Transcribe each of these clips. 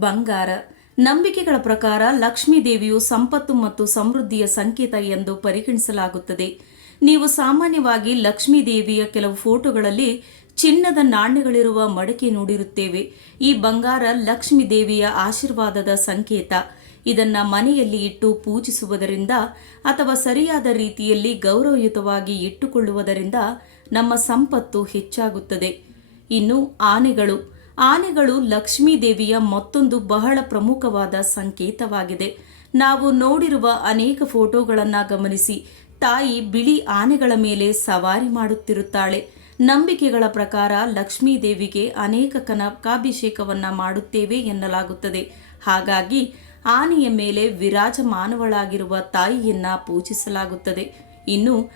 ಬಂಗಾರ ನಂಬಿಕೆಗಳ ಪ್ರಕಾರ ಲಕ್ಷ್ಮೀ ದೇವಿಯು ಸಂಪತ್ತು ಮತ್ತು ಸಮೃದ್ಧಿಯ ಸಂಕೇತ ಎಂದು ಪರಿಗಣಿಸಲಾಗುತ್ತದೆ. ನೀವು ಸಾಮಾನ್ಯವಾಗಿ ಲಕ್ಷ್ಮೀ ದೇವಿಯ ಕೆಲವು ಫೋಟೋಗಳಲ್ಲಿ ಚಿನ್ನದ ನಾಣ್ಯಗಳಿರುವ ಮಡಕೆ ನೋಡಿರುತ್ತೇವೆ. ಈ ಬಂಗಾರ ಲಕ್ಷ್ಮೀ ದೇವಿಯ ಆಶೀರ್ವಾದದ ಸಂಕೇತ. ಇದನ್ನ ಮನೆಯಲ್ಲಿ ಇಟ್ಟು ಪೂಜಿಸುವುದರಿಂದ ಅಥವಾ ಸರಿಯಾದ ರೀತಿಯಲ್ಲಿ ಗೌರವಯುತವಾಗಿ ಇಟ್ಟುಕೊಳ್ಳುವುದರಿಂದ ನಮ್ಮ ಸಂಪತ್ತು ಹೆಚ್ಚಾಗುತ್ತದೆ. ಇನ್ನು ಆನೆಗಳು ಲಕ್ಷ್ಮೀ ದೇವಿಯ ಮತ್ತೊಂದು ಬಹಳ ಪ್ರಮುಖವಾದ ಸಂಕೇತವಾಗಿದೆ. ನಾವು ನೋಡಿರುವ ಅನೇಕ ಫೋಟೋಗಳನ್ನು ಗಮನಿಸಿ, ತಾಯಿ ಬಿಳಿ ಆನೆಗಳ ಮೇಲೆ ಸವಾರಿ ಮಾಡುತ್ತಿರುತ್ತಾಳೆ. ನಂಬಿಕೆಗಳ ಪ್ರಕಾರ ಲಕ್ಷ್ಮೀ ದೇವಿಗೆ ಅನೇಕ ಕನಕಾಭಿಷೇಕವನ್ನ ಮಾಡುತ್ತೇವೆ ಎನ್ನಲಾಗುತ್ತದೆ. ಹಾಗಾಗಿ ಆನೆಯ ಮೇಲೆ ವಿರಾಜಮಾನವಳಾಗಿರುವ ತಾಯಿಯನ್ನ ಪೂಜಿಸಲಾಗುತ್ತದೆ. ಇನ್ನು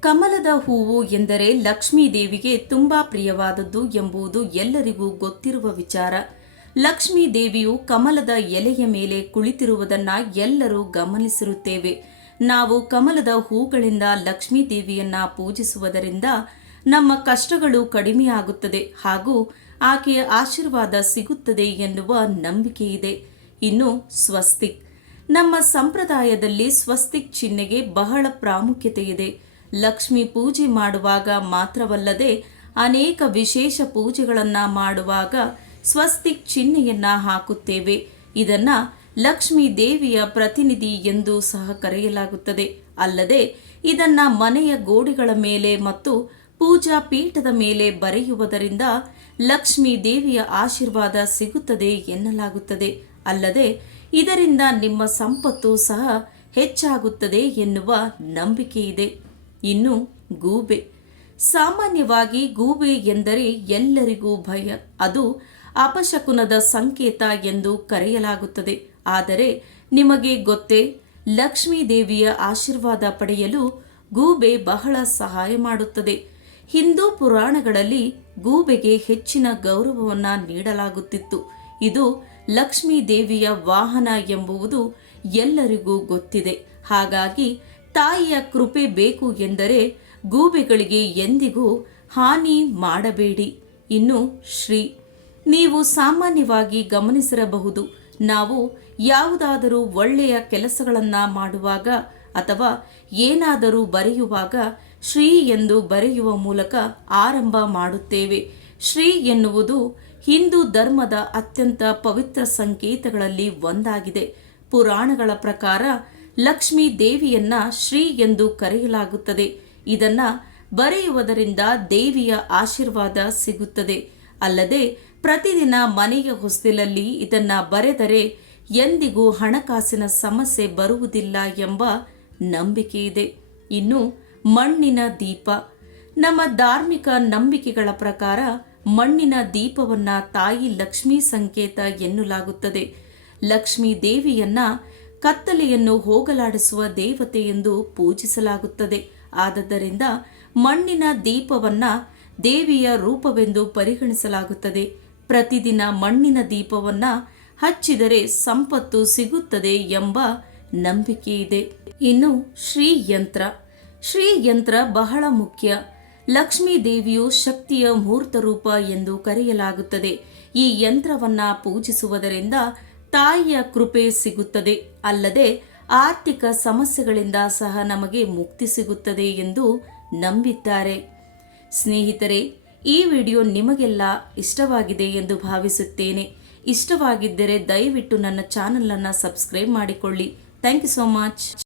ಕಮಲದ ಹೂವು ಎಂದರೆ ಲಕ್ಷ್ಮೀ ದೇವಿಗೆ ತುಂಬಾ ಪ್ರಿಯವಾದದ್ದು ಎಂಬುದು ಎಲ್ಲರಿಗೂ ಗೊತ್ತಿರುವ ವಿಚಾರ. ಲಕ್ಷ್ಮೀ ದೇವಿಯು ಕಮಲದ ಎಲೆಯ ಮೇಲೆ ಕುಳಿತಿರುವುದನ್ನ ಎಲ್ಲರೂ ಗಮನಿಸಿರುತ್ತೇವೆ. ನಾವು ಕಮಲದ ಹೂಗಳಿಂದ ಲಕ್ಷ್ಮೀ ದೇವಿಯನ್ನ ಪೂಜಿಸುವುದರಿಂದ ನಮ್ಮ ಕಷ್ಟಗಳು ಕಡಿಮೆಯಾಗುತ್ತದೆ ಹಾಗೂ ಆಕೆಯ ಆಶೀರ್ವಾದ ಸಿಗುತ್ತದೆ ಎನ್ನುವ ನಂಬಿಕೆ ಇದೆ. ಇನ್ನು ಸ್ವಸ್ತಿಕ್. ನಮ್ಮ ಸಂಪ್ರದಾಯದಲ್ಲಿ ಸ್ವಸ್ತಿಕ್ ಚಿಹ್ನೆಗೆ ಬಹಳ ಪ್ರಾಮುಖ್ಯತೆ ಇದೆ. ಲಕ್ಷ್ಮಿ ಪೂಜೆ ಮಾಡುವಾಗ ಮಾತ್ರವಲ್ಲದೆ ಅನೇಕ ವಿಶೇಷ ಪೂಜೆಗಳನ್ನು ಮಾಡುವಾಗ ಸ್ವಸ್ತಿಕ್ ಚಿಹ್ನೆಯನ್ನ ಹಾಕುತ್ತೇವೆ. ಇದನ್ನ ಲಕ್ಷ್ಮೀ ದೇವಿಯ ಪ್ರತಿನಿಧಿ ಎಂದು ಸಹ ಕರೆಯಲಾಗುತ್ತದೆ. ಅಲ್ಲದೆ ಇದನ್ನ ಮನೆಯ ಗೋಡೆಗಳ ಮೇಲೆ ಮತ್ತು ಪೂಜಾ ಪೀಠದ ಮೇಲೆ ಬರೆಯುವುದರಿಂದ ಲಕ್ಷ್ಮೀ ದೇವಿಯ ಆಶೀರ್ವಾದ ಸಿಗುತ್ತದೆ ಎನ್ನಲಾಗುತ್ತದೆ. ಅಲ್ಲದೆ ಇದರಿಂದ ನಿಮ್ಮ ಸಂಪತ್ತು ಸಹ ಹೆಚ್ಚಾಗುತ್ತದೆ ಎನ್ನುವ ನಂಬಿಕೆ ಇದೆ. ಇನ್ನು ಗೂಬೆ. ಸಾಮಾನ್ಯವಾಗಿ ಗೂಬೆ ಎಂದರೆ ಎಲ್ಲರಿಗೂ ಭಯ. ಅದು ಅಪಶಕುನದ ಸಂಕೇತ ಎಂದು ಕರೆಯಲಾಗುತ್ತದೆ. ಆದರೆ ನಿಮಗೆ ಗೊತ್ತೇ, ಲಕ್ಷ್ಮೀ ದೇವಿಯ ಆಶೀರ್ವಾದ ಪಡೆಯಲು ಗೂಬೆ ಬಹಳ ಸಹಾಯ ಮಾಡುತ್ತದೆ. ಹಿಂದೂ ಪುರಾಣಗಳಲ್ಲಿ ಗೂಬೆಗೆ ಹೆಚ್ಚಿನ ಗೌರವವನ್ನು ನೀಡಲಾಗುತ್ತಿತ್ತು. ಇದು ಲಕ್ಷ್ಮೀ ದೇವಿಯ ವಾಹನ ಎಂಬುದು ಎಲ್ಲರಿಗೂ ಗೊತ್ತಿದೆ. ಹಾಗಾಗಿ ತಾಯಿಯ ಕೃಪೆ ಬೇಕು ಎಂದರೆ ಗೂಬೆಗಳಿಗೆ ಎಂದಿಗೂ ಹಾನಿ ಮಾಡಬೇಡಿ. ಇನ್ನು ಶ್ರೀ. ನೀವು ಸಾಮಾನ್ಯವಾಗಿ ಗಮನಿಸಿರಬಹುದು, ನಾವು ಯಾವುದಾದರೂ ಒಳ್ಳೆಯ ಕೆಲಸಗಳನ್ನು ಮಾಡುವಾಗ ಅಥವಾ ಏನಾದರೂ ಬರೆಯುವಾಗ ಶ್ರೀ ಎಂದು ಬರೆಯುವ ಮೂಲಕ ಆರಂಭ ಮಾಡುತ್ತೇವೆ. ಶ್ರೀ ಎನ್ನುವುದು ಹಿಂದೂ ಧರ್ಮದ ಅತ್ಯಂತ ಪವಿತ್ರ ಸಂಕೇತಗಳಲ್ಲಿ ಒಂದಾಗಿದೆ. ಪುರಾಣಗಳ ಪ್ರಕಾರ ಲಕ್ಷ್ಮೀ ದೇವಿಯನ್ನ ಶ್ರೀ ಎಂದು ಕರೆಯಲಾಗುತ್ತದೆ. ಇದನ್ನ ಬರೆಯುವುದರಿಂದ ದೇವಿಯ ಆಶೀರ್ವಾದ ಸಿಗುತ್ತದೆ. ಅಲ್ಲದೆ ಪ್ರತಿದಿನ ಮನೆಯ ಹೊಸ್ತಿಲಲ್ಲಿ ಇದನ್ನ ಬರೆದರೆ ಎಂದಿಗೂ ಹಣಕಾಸಿನ ಸಮಸ್ಯೆ ಬರುವುದಿಲ್ಲ ಎಂಬ ನಂಬಿಕೆ ಇದೆ. ಇನ್ನು ಮಣ್ಣಿನ ದೀಪ. ನಮ್ಮ ಧಾರ್ಮಿಕ ನಂಬಿಕೆಗಳ ಪ್ರಕಾರ ಮಣ್ಣಿನ ದೀಪವನ್ನ ತಾಯಿ ಲಕ್ಷ್ಮೀ ಸಂಕೇತ ಎನ್ನಲಾಗುತ್ತದೆ. ಲಕ್ಷ್ಮೀ ದೇವಿಯನ್ನ ಕತ್ತಲೆಯನ್ನು ಹೋಗಲಾಡಿಸುವ ದೇವತೆ ಎಂದು ಪೂಜಿಸಲಾಗುತ್ತದೆ. ಆದ್ದರಿಂದ ಮಣ್ಣಿನ ದೀಪವನ್ನ ದೇವಿಯ ರೂಪವೆಂದು ಪರಿಗಣಿಸಲಾಗುತ್ತದೆ. ಪ್ರತಿದಿನ ಮಣ್ಣಿನ ದೀಪವನ್ನ ಹಚ್ಚಿದರೆ ಸಂಪತ್ತು ಸಿಗುತ್ತದೆ ಎಂಬ ನಂಬಿಕೆ ಇದೆ. ಇನ್ನು ಶ್ರೀಯಂತ್ರ ಬಹಳ ಮುಖ್ಯ. ಲಕ್ಷ್ಮೀ ದೇವಿಯು ಶಕ್ತಿಯ ಮೂರ್ತ ರೂಪ ಎಂದು ಕರೆಯಲಾಗುತ್ತದೆ. ಈ ಯಂತ್ರವನ್ನ ಪೂಜಿಸುವುದರಿಂದ ತಾಯಿಯ ಕೃಪೆ ಸಿಗುತ್ತದೆ. ಅಲ್ಲದೆ ಆರ್ಥಿಕ ಸಮಸ್ಯೆಗಳಿಂದ ಸಹ ನಮಗೆ ಮುಕ್ತಿ ಸಿಗುತ್ತದೆ ಎಂದು ನಂಬಿದ್ದಾರೆ. ಸ್ನೇಹಿತರೆ, ಈ ವಿಡಿಯೋ ನಿಮಗೆಲ್ಲ ಇಷ್ಟವಾಗಿದೆ ಎಂದು ಭಾವಿಸುತ್ತೇನೆ. ಇಷ್ಟವಾಗಿದ್ದರೆ ದಯವಿಟ್ಟು ನನ್ನ ಚಾನಲ್ ಅನ್ನು ಸಬ್ಸ್ಕ್ರೈಬ್ ಮಾಡಿಕೊಳ್ಳಿ. Thank you so much.